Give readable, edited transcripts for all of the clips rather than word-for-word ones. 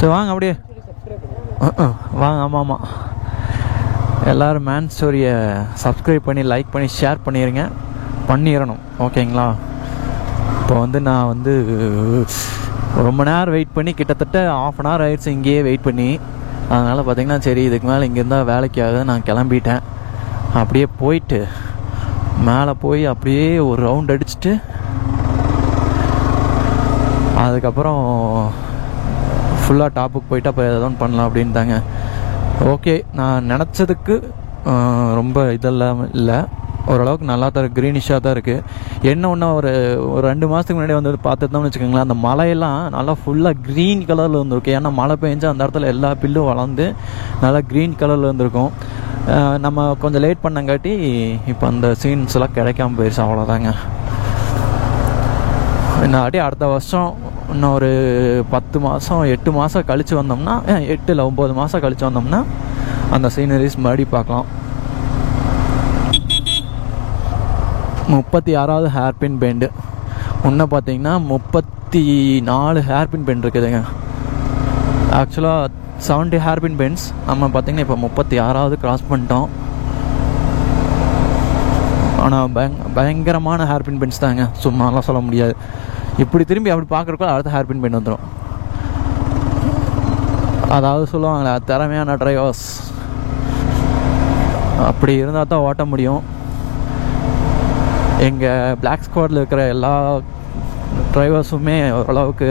சரி வாங்க அப்படியே வாங்க. ஆமாம் ஆமாம், எல்லோரும் மேன் ஸ்டோரியை சப்ஸ்கிரைப் பண்ணி லைக் பண்ணி ஷேர் பண்ணிடணும் ஓகேங்களா. இப்போ வந்து நான் வந்து ரொம்ப நேரம் வெயிட் பண்ணி கிட்டத்தட்ட ½ hour ஆயிடுச்சு இங்கேயே வெயிட் பண்ணி. அதனால் பார்த்திங்கன்னா சரி இதுக்கு மேலே இங்கே இருந்தால் வேலைக்காக நான் கிளம்பிட்டேன். அப்படியே போயிட்டு மேலே போய் அப்படியே ஒரு ரவுண்ட் அடிச்சுட்டு அதுக்கப்புறம் ஃபுல்லாக டாப்புக்கு போயிட்டு அப்போ எதாவது பண்ணலாம் அப்படின்ட்டாங்க. ஓகே, நான் நினச்சதுக்கு ரொம்ப இதெல்லாம் இல்லை, ஓரளவுக்கு நல்லா தான் இருக்குது, க்ரீனிஷாக தான் இருக்குது. என்ன ஒன்றா ஒரு 2 மாதத்துக்கு முன்னாடி வந்து பார்த்துட்டோம்னு வச்சுக்கோங்களேன், அந்த மலையெல்லாம் நல்லா ஃபுல்லாக க்ரீன் கலரில் வந்துருக்கு. ஏன்னா மழை பெஞ்சா அந்த இடத்துல எல்லா பில்லும் வளர்ந்து நல்லா க்ரீன் கலரில் இருந்திருக்கும். நம்ம கொஞ்சம் லேட் பண்ணங்காட்டி இப்போ அந்த சீன்ஸ் எல்லாம் கிடைக்காம போயிடுச்சு, அவ்வளோதாங்க. இன்னாட்டி அடுத்த வருஷம் இன்னும் ஒரு 10 மாதம் 8 மாதம் கழித்து வந்தோம்னா 8 இல்லை 9 மாதம் கழித்து வந்தோம்னா அந்த சீனரிஸ் மறுபடி பார்க்கலாம். 36வது ஹேர்பின் பெண்டு. இன்னும் பார்த்தீங்கன்னா 34 ஹேர்பின் பெண்ட் இருக்குதுங்க. ஆக்சுவலாக 70 ஹேர்பின் பெண்ட்ஸ். நம்ம பார்த்தீங்கன்னா இப்போ 36வது கிராஸ் பண்ணிட்டோம். ஆனால் பயங்கரமான ஹேர்பின் பெண்ட்ஸ் தாங்க, சும்மாலாம் சொல்ல முடியாது. இப்படி திரும்பி அப்படி பார்க்குறப்போ அடுத்த ஹேர்பின் பெண்ட் வந்துடும். அதாவது சொல்லுவாங்களே, திறமையான டிரைவர்ஸ் அப்படி இருந்தால் தான் ஓட்ட முடியும். எங்கள் பிளாக் ஸ்குவாடில் இருக்கிற எல்லா டிரைவர்ஸுமே ஓரளவுக்கு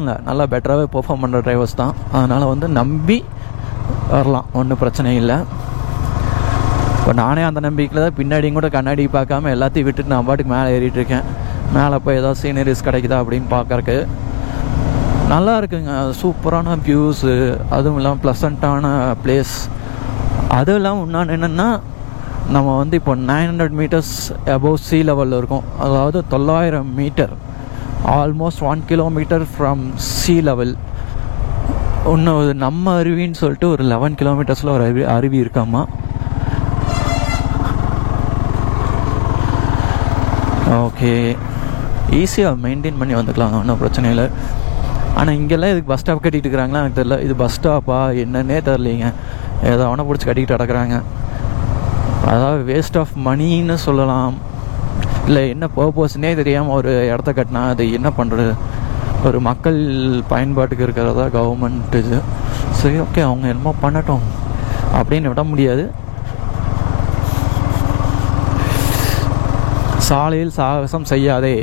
இல்லை, நல்லா பெட்டராகவே பெர்ஃபார்ம் பண்ணுற டிரைவர்ஸ் தான். அதனால் வந்து நம்பி வரலாம், ஒன்றும் பிரச்சனை இல்லை. இப்போ நானே அந்த நம்பிக்கையில் தான் பின்னாடியும் கூட கண்ணாடி பார்க்காம எல்லாத்தையும் விட்டுட்டு நான் பாட்டுக்கு மேலே ஏறிட்டுருக்கேன். மேலே போய் ஏதாவது சீனரிஸ் கிடைக்குதா அப்படின்னு பார்க்கறக்கு நல்லா இருக்குங்க. சூப்பரான வியூஸு, அதுவும் இல்லாமல் ப்ளசண்ட்டான பிளேஸ். அதுவும் இல்லாமல் இன்னொன்று என்னென்னா, நம்ம வந்து இப்போ 900 meters above sea level இருக்கும். அதாவது 900 metre, almost 1 kilometer from sea level. இன்னும் நம்ம அருவின்னு சொல்லிட்டு ஒரு 11 kilometers ஒரு அருவி இருக்காமா. ஓகே, ஈஸியாக மெயின்டைன் பண்ணி வந்துக்கலாம், ஒன்றும் பிரச்சனை இல்லை. ஆனால் இங்கெல்லாம் இதுக்கு பஸ் ஸ்டாப் கட்டிகிட்டு இருக்கிறாங்களா எனக்கு தெரியல. இது பஸ் ஸ்டாப்பா என்னன்னே தெரிலிங்க, ஏதோ அவனை பிடிச்சி கட்டிக்கிட்டு நடக்கிறாங்க. அதாவது வேஸ்ட் ஆஃப் மணின்னு சொல்லலாம், இல்லை என்ன பர்பஸ்னே தெரியாமல் ஒரு இடத்த கட்டினா அது என்ன பண்ணுறது. ஒரு மக்கள் பயன்பாட்டுக்கு இருக்கிறதா கவர்மெண்ட் இது. சரி ஓகே, அவங்க என்னமோ பண்ணட்டும் அப்படின்னு விட முடியாது. சாலையில் சாகசம் செய்யாதே,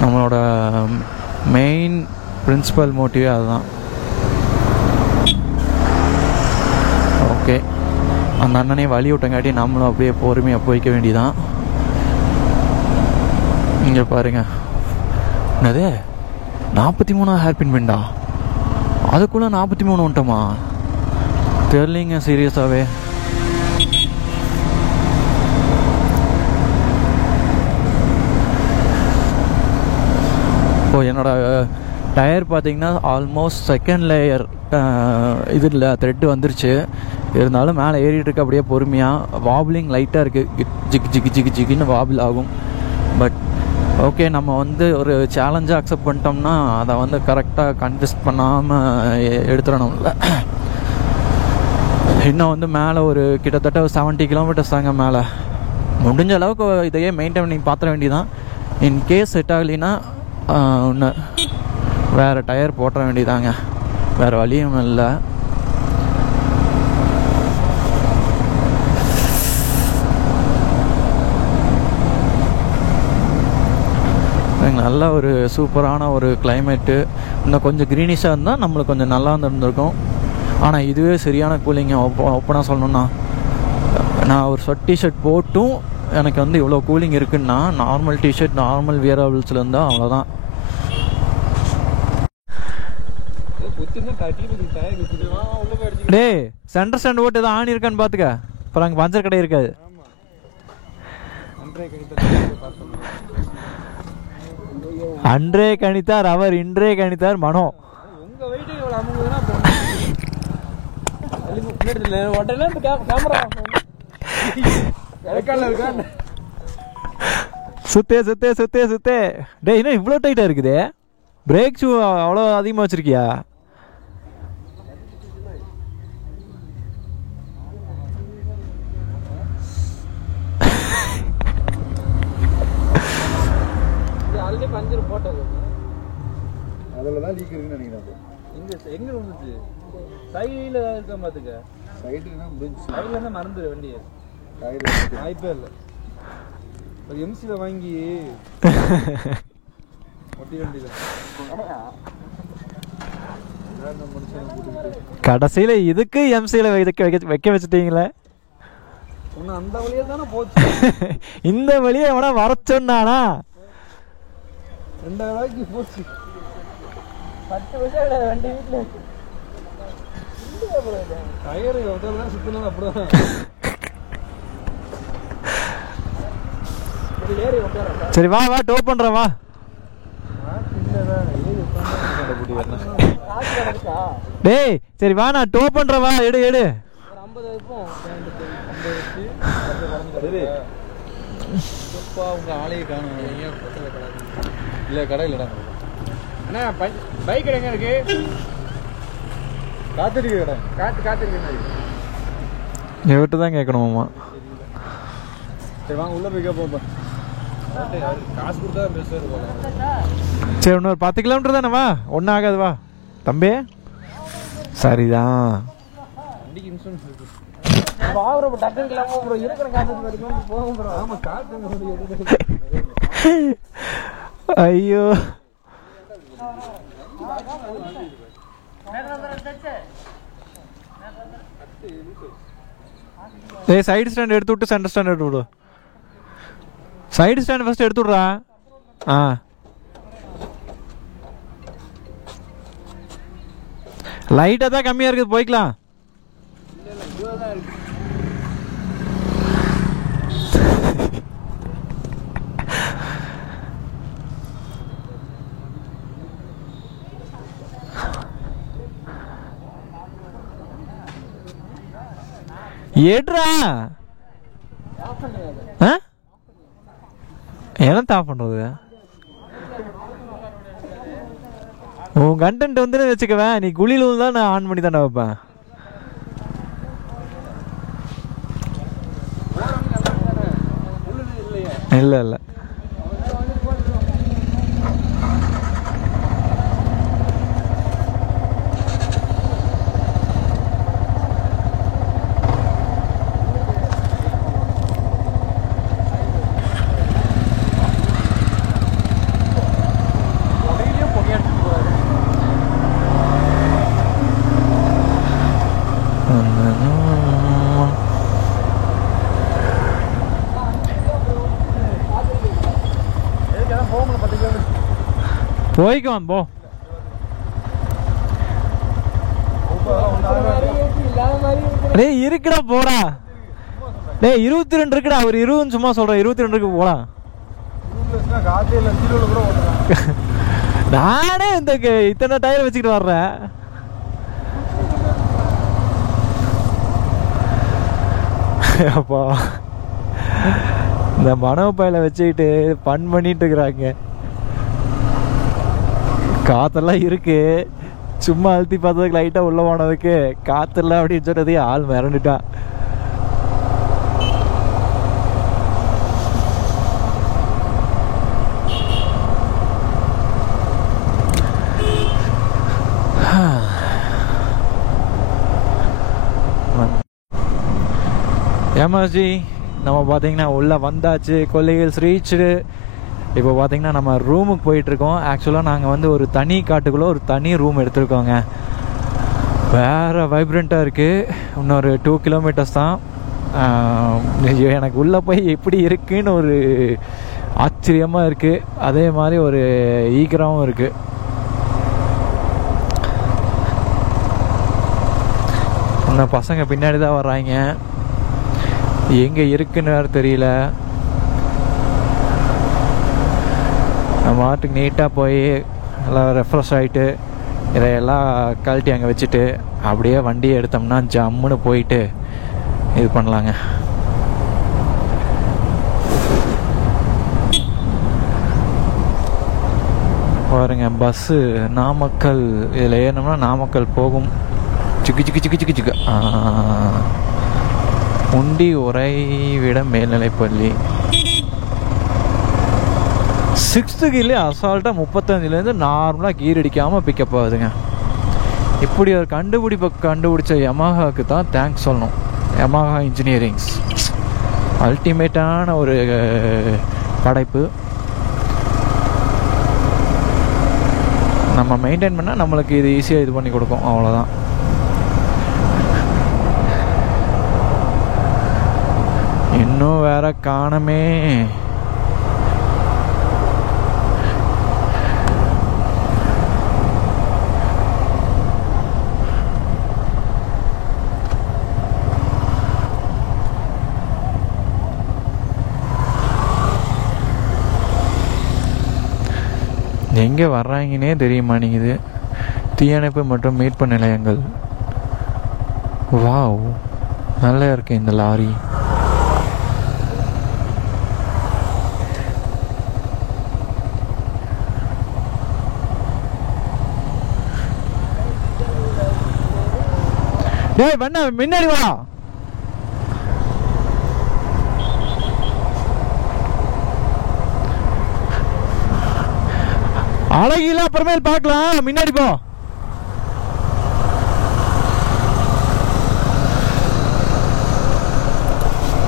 நம்மளோட மெயின் பிரின்சிபல் மோட்டிவே அதுதான். ஓகே, அந்த அண்ணனே வழி விட்டங்காட்டி நம்மளும் அப்படியே பொறுமையாக போய்க்க வேண்டியதான். இங்கே பாருங்க, என்னது 43 ஹேர்பின் பெண்டா? அதுக்குள்ளே 43 வந்துட்டோமா? தெரியலிங்க சீரியஸாகவே. இப்போ என்னோடய டயர் பார்த்திங்கன்னா ஆல்மோஸ்ட் செகண்ட் லேயர் இதில் த்ரெட்டு வந்துருச்சு. இருந்தாலும் மேலே ஏறிட்டுருக்கு அப்படியே பொறுமையாக. வாபிளிங் லைட்டாக இருக்குது, ஜிக் ஜிக் ஜிக் ஜிக்குன்னு வாபிள் ஆகும். பட் ஓகே, நம்ம வந்து ஒரு சேலஞ்சாக அக்செப்ட் பண்ணிட்டோம்னா அதை வந்து கரெக்டாக கன்ஃபியூஸ் பண்ணாமல் எடுத்துடணும்ல. இன்னும் வந்து மேலே ஒரு கிட்டத்தட்ட 70 kilometers தாங்க மேலே. முடிஞ்ச அளவுக்கு இதையே மெயின்டைன் பண்ணி பார்த்துட வேண்டியதான். இன்கேஸ் செட் ஆகலைன்னா ஒன்று வேறு டயர் போட்டுற வேண்டியதாங்க, வேறு வழியும் இல்லை. நல்ல ஒரு சூப்பரான ஒரு கிளைமேட்டு. இன்னும் கொஞ்சம் க்ரீனிஷாக இருந்தால் நம்மளுக்கு கொஞ்சம் நல்லா இருந்திருக்கும். ஆனால் இதுவே சரியான கூலிங்க. ஓப்பனாக சொல்லணுன்னா, நான் ஒரு ஸ்வெட் டிஷர்ட் போட்டும் எனக்கு வந்து இவ்வளோ கூலிங் இருக்குன்னா, நார்மல் டிஷர்ட் நார்மல் வியரபிள்ஸில் இருந்தால் அவ்வளோதான். டேய் சென்டர் ஸ்டாண்ட் ஓட்டு ஏதோ ஆணி இருக்கான்னு பார்த்துக்க. அப்புறம் அங்கே பஞ்சர் கடை இருக்காது. அன்றே கணித்தார் அவர், இன்றே கணித்தார் மனோ. சுத்தே சுத்தே சுத்தே சுத்தே. டேய் இன்னும் இவ்வளோ டைட்டா இருக்குது. பிரேக் ஷூ அவ்வளோ அதிகமாக வச்சிருக்கியா? பஞ்சர் போட்டது அதில் தான் லீக் இருக்குன்னு நினைக்கிறேன். எங்கே வந்துச்சு? சைடில் இருக்க பார்த்துக்க. சைடுனா முடிஞ்சு. சைடில் இருந்தால் மறந்துடு வண்டியை. வாய்ப்பே இல்லை. ஒரு எம்சியில் வாங்கி ஒட்டி வண்டியில் கடைசியில் இதுக்கு எம்சியில் வைக்க வச்சுட்டீங்களே. அந்த வழியே தானே போச்சு. இந்த வழியை எவனா வர சொன்னானா? 2000 ரூபாய்க்கு போச்சு. 10 வருஷம் வண்டி வீட்டில் டயரு தான் சுத்தினா அப்படிதான். சரி வா வா, டோ பண்ற வா. டேய் சரி வா, நான் டோ பண்ற வா. எடு எடு. 50 இருக்கும். உங்க ஆளையே காணும். இல்லை கடை இல்லைடா. அண்ணா பைக் கடை எங்கே இருக்கு? காத்திருக்க கடை. காத்திருக்க எவிட்டு தான் கேட்கணுமாம்மா. சரி வாங்க உள்ள போய் கேட்போம். காசு கொடுத்தா பெஸ்ட்டாக இருக்கும். சரி இன்னொரு 10 கிலோமீட்டர் தானே, வா. ஒன்றும் ஆகாது வா தம்பி. சரிதான். வண்டிக்கு இன்சூரன்ஸ் இருக்கு. ஐயோ ஏய் சைடு ஸ்டாண்ட் எடுத்து விட்டு சென்டர் ஸ்டாண்ட் எடுத்து விடு. சைடு ஸ்டாண்ட் ஃபர்ஸ்ட் எடுத்து விட்றா. லைட்டாக தான் கம்மியாக இருக்குது, போய்க்கலாம். ஏட்ரா என்ன ஆஃப் பண்றது? உன் கண்டென்ட் வந்து வச்சுக்கவேன். நீ குழியில் தான் நான் ஆன் பண்ணி தானே வைப்பேன். இல்லை இல்லை போய்க்குவான் போ. டேய் இருக்குடா போடா. டேய் 22 இருக்குடா. ஒரு 20 சும்மா சொல்றேன். 22க்கு போடா. நானே இந்த இத்தனை டயர் வச்சுக்கிட்டு வர்றேன். அப்பா இந்த மனோ பையில வச்சுக்கிட்டு ஃபன் பண்ணிட்டு இருக்கிறாங்க. காத்தெல்லாம் இருக்கு. சும்மா அழுத்தி பார்த்ததுக்கு லைட்டாக உள்ள போனதுக்கு காத்தில்ல அப்படின்னு சொன்னதே ஆள் மிரண்டுட்டான். ஏமாஜி நம்ம பார்த்தீங்கன்னா உள்ளே வந்தாச்சு. கொல்லி ஹில்ஸ் ரீச்சு. இப்போ பார்த்தீங்கன்னா நம்ம ரூமுக்கு போயிட்டுருக்கோம். ஆக்சுவலாக நாங்கள் வந்து ஒரு தனி காட்டுக்குள்ளே ஒரு தனி ரூம் எடுத்துருக்கோங்க. வேறு வைப்ரண்ட்டாக இருக்குது. இன்னொரு 2 கிலோமீட்டர்ஸ் தான். எனக்கு உள்ளே போய் எப்படி இருக்குன்னு ஒரு ஆச்சரியமாக இருக்குது. அதே மாதிரி ஒரு ஈகராகவும் இருக்குது. இன்னும் பசங்க பின்னாடி தான் வர்றாங்க. எங்கே இருக்குன்னு வேறு தெரியல. நம்ம வாட்டுக்கு நீட்டாக போய் எல்லாம் ரெஃப்ரெஷ் ஆகிட்டு இதையெல்லாம் கழட்டி அங்கே வச்சுட்டு அப்படியே வண்டியை எடுத்தோம்னா ஜம்முன்னு போயிட்டு இது பண்ணலாங்க. பாருங்க பஸ்ஸு நாமக்கல், இதில் ஏறினோம்னா நாமக்கல் போகும். சிக்கு சிக்கு சிக்கு சிக்கு சிக்கு. உண்டி உறைவிட மேல்நிலைப்பள்ளி 6th கீழே அசால்ட்டாக 35லேருந்து நார்மலாக கீர் அடிக்காமல் பிக்கப் ஆகுதுங்க. இப்படி ஒரு கண்டுபிடிச்ச யமஹாவுக்கு தான் தேங்க்ஸ் சொல்லணும். யமஹா இன்ஜினியரிங்ஸ் அல்டிமேட்டான ஒரு படைப்பு. நம்ம மெயின்டைன் பண்ணால் நம்மளுக்கு இது ஈஸியாக இது பண்ணி கொடுக்கும், அவ்வளோதான். இன்னும் வேற காணமே. எங்கே வர்றாங்கன்னே தெரிய மாட்டேங்குது. தீயணைப்பு மற்றும் மீட்பு நிலையங்கள். வாவ், நல்லா இருக்கு இந்த லாரி. டேய் பண்ண முன்னாடி வா. அழகில அப்புறமேல் பார்க்கலாம், முன்னாடி போ.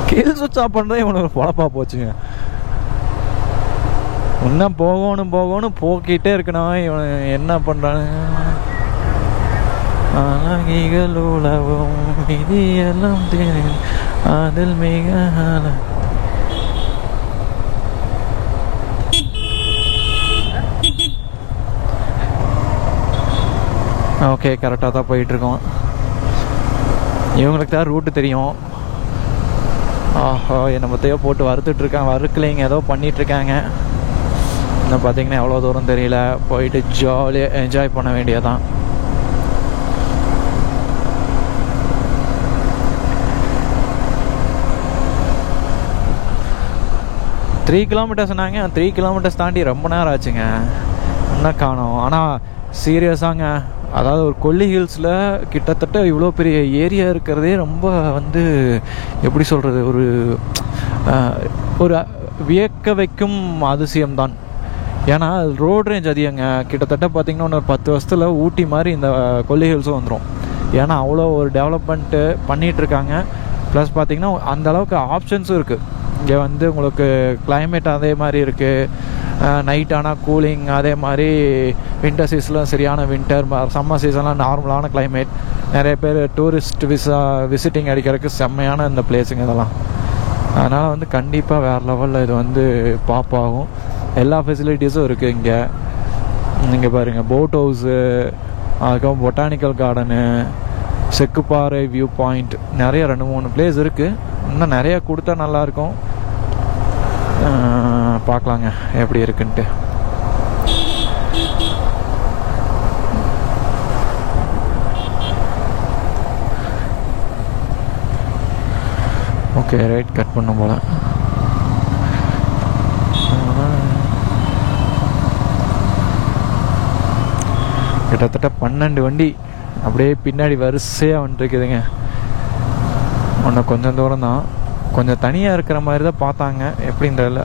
கீழ் சுவிட்ச் ஆஃப் பண்ணுறதே இவனுக்கு பொழப்பா போச்சுங்க. இன்னும் போகணும் போக்கிட்டே இருக்கணும். இவன் என்ன பண்ணுறானு. அழகிகள் உலவும் விதியெல்லாம் அதில் மிக ஓகே, கரெக்டாக தான் போயிட்டுருக்கோம். இவங்களுக்கு தான் ரூட்டு தெரியும். ஆஹோ, என்னை மொத்தையோ போட்டு வறுத்துட்ருக்காங்க. வறுக்கலைங்க, ஏதோ பண்ணிகிட்ருக்காங்க. இன்னும் பார்த்தீங்கன்னா எவ்வளோ தூரம் தெரியல. போயிட்டு ஜாலியாக என்ஜாய் பண்ண வேண்டியதான். த்ரீ கிலோமீட்டர்ஸ் சொன்னாங்க. 3 கிலோமீட்டர்ஸ் தாண்டி ரொம்ப நேரம் ஆச்சுங்க. என்ன காணோம். ஆனால் சீரியஸாங்க, அதாவது ஒரு கொல்லி ஹில்ஸில் கிட்டத்தட்ட இவ்வளோ பெரிய ஏரியா இருக்கிறதே ரொம்ப வந்து எப்படி சொல்கிறது, ஒரு வியக்க வைக்கும் அதிசயம்தான். ஏன்னா ரோடு ரேஞ்ச் அதிகங்க. கிட்டத்தட்ட பார்த்திங்கன்னா ஒரு 10 வருஷத்தில் ஊட்டி மாதிரி இந்த கொல்லி ஹில்ஸும் வந்துடும். ஏன்னா அவ்வளோ ஒரு டெவலப்மெண்ட்டு பண்ணிகிட்ருக்காங்க. ப்ளஸ் பார்த்திங்கன்னா அந்தளவுக்கு ஆப்ஷன்ஸும் இருக்குது. இங்கே வந்து உங்களுக்கு கிளைமேட் அதே மாதிரி இருக்குது. நைட் ஆனால் கூலிங், அதே மாதிரி வின்டர் சீசன்லாம் சரியான வின்டர், சம்மர் சீசன்லாம் நார்மலான கிளைமேட். நிறைய பேர் டூரிஸ்ட் விசிட்டிங் அடிக்கிறதுக்கு செம்மையான இந்த பிளேஸுங்க இதெல்லாம். அதனால் வந்து கண்டிப்பாக வேறு லெவலில் இது வந்து பாப் ஆகும். எல்லா ஃபெசிலிட்டிஸும் இருக்குது இங்கே. இங்கே பாருங்கள், போட் ஹவுஸு, அதுக்கப்புறம் பொட்டானிக்கல் கார்டனு, செக்குப்பாறை வியூ பாயிண்ட், நிறைய 2-3 பிளேஸ் இருக்குது. இன்னும் நிறையா கொடுத்தா நல்லாயிருக்கும். பார்க்கலாங்க எப்படி இருக்குன்ட்டு. ஓகே, ரைட் கட் பண்ணும் போல. கிட்டத்தட்ட 12 வண்டி அப்படியே பின்னாடி வரிசையாக வந்துருக்குதுங்க. ஒன்று கொஞ்சம் தூரம் தான், கொஞ்சம் தனியாக இருக்கிற மாதிரி தான் பார்த்தாங்க. எப்படின்றதில்ல,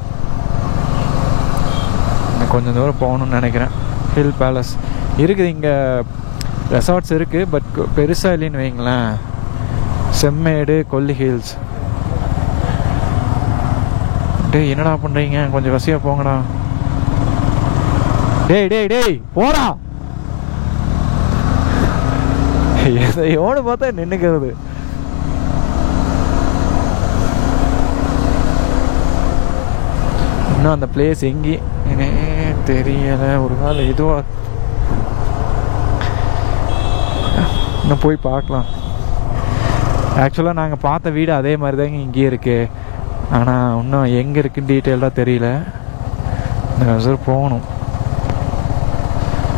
இன்னும் கொஞ்சம் தூரம் போகணுன்னு நினைக்கிறேன். ஹில் பேலஸ் இருக்குது இங்கே, ரெசார்ட்ஸ் இருக்குது, பட் பெருசாக இல்லைன்னு வைங்களேன். செம்மேடு, கொல்லி ஹில்ஸ். டேய் என்னடா பண்ணுறீங்க, கொஞ்சம் வசதியாக போங்கடா. டேய் டேய் டேய் போடா. எதையோடு பார்த்தா நின்றுக்கிறது. இன்னும் அந்த பிளேஸ் எங்கேயே தெரியலை. ஒரு நாள் இதுவாக இன்னும் போய் பார்க்கலாம். ஆக்சுவலாக நாங்கள் பார்த்த வீடு அதே மாதிரி தாங்க இங்கேயே இருக்குது. ஆனால் இன்னும் எங்கே இருக்குன்னு டீட்டெயிலாக தெரியல. இன்னும் கொஞ்சம் தூரம் போகணும்.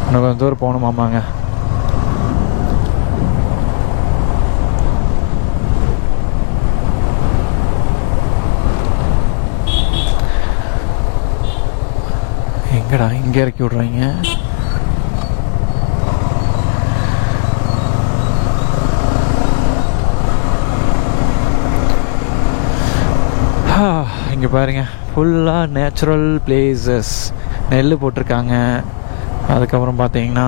இன்னும் கொஞ்சம் தூரம் போகணுமாமாங்க. எங்கடா இங்கே இறக்கி விட்றாங்க? இங்கே பாருங்க, ஃபுல்லாக நேச்சுரல் பிளேசஸ். நெல் போட்டிருக்காங்க. அதுக்கப்புறம் பார்த்தீங்கன்னா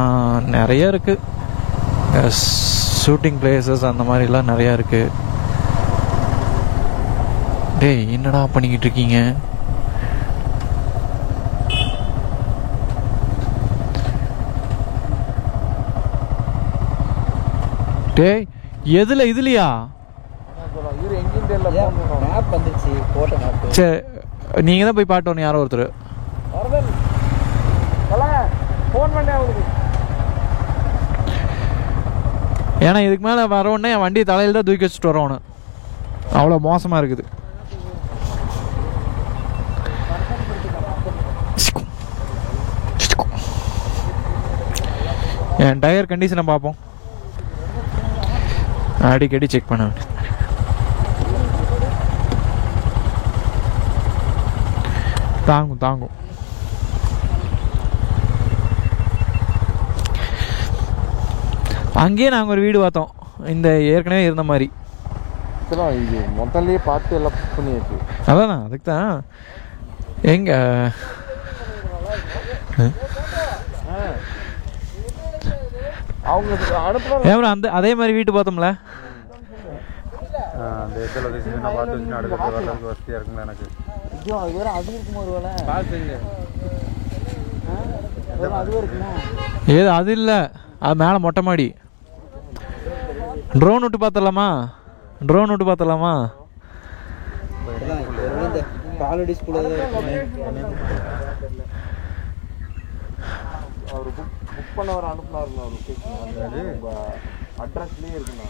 நிறைய இருக்குது. ஷூட்டிங் பிளேசஸ் அந்த மாதிரிலாம் நிறையா இருக்குது. டேய் என்னடா பண்ணிக்கிட்டு இருக்கீங்க? டேய் எதுல இதுலையா? சரி நீங்கள் தான் போய் பாட்டோன்னு யாரோ ஒருத்தர். ஏன்னா இதுக்கு மேலே வரவுடனே என் வண்டியை தலையில் தான் தூக்கி வச்சுட்டு வரணும். அவ்வளோ மோசமாக இருக்குது. என் டயர் கண்டிஷனை பார்ப்போம். அடிக்கடி செக் பண்ண வேண்டியது. தாங்கும் தாங்கும். அங்கேயே நாங்கள் ஒரு வீடு பார்த்தோம், இந்த ஏற்கனவே இருந்த மாதிரி. இது முதல்லயே பார்த்து எல்லாம் புக் பண்ணியாச்சு. அதான் அதுக்கு தான். எங்க அவங்க அனுப்புறாங்க. அந்த அதே மாதிரி வீட்டு பார்த்தோம்ல. அந்த இடத்துல லொகேஷன் நான் பார்த்து வச்சு அடுத்து வரதுக்கு வசதியாக இருக்குங்க எனக்கு. ஐயோ அது வேறு அது இருக்குமா ஒரு வேலை பார்த்துங்க. அது இருக்குமா? ஏது அது இல்லை, அது மேலே மொட்டை மாடி. ட்ரோன் விட்டு பார்த்துடலாமா? ட்ரோன் விட்டு பார்த்துடலாமா? காலடி ஸ்கூல் அவர் புக் பண்ணவர் அனுப்புனாருண்ணா. லொக்கேஷன் அட்ரஸ்லேயே இருக்குண்ணா.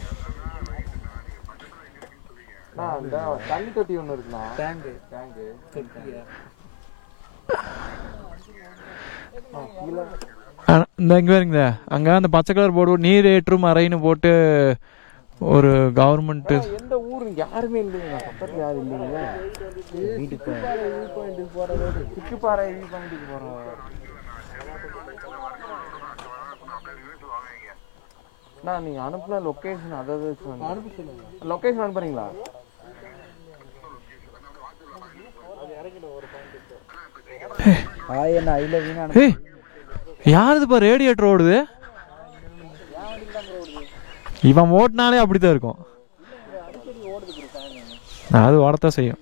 அந்த தண்ணி தொட்டி ஒன்று இருக்குண்ணா. டேங்கு இந்த இங்கே வருங்க, அங்கே அந்த பச்சை கலர் போர்டு நீர் ஏற்றும் அறைன்னு போட்டு ஒரு கவர்மெண்ட்டு. எந்த ஊர் யாருமே இல்லைங்க, பக்கத்தில் யாரும் இல்லைங்க. வீட்டுக்கு போகிற சுற்றுப்பாறை வியூ பாயிண்ட்டுக்கு போகிறோம். நீங்கள் அனுப்புன லொக்கேஷன் அதாவது லொக்கேஷன் அனுப்புறீங்களா? யாருது இப்போ ரேடியேட்டர் ஓடுது? இவன் ஓட்டினாலே அப்படித்தான் இருக்கும். அது ஓடத்தான் செய்யும்.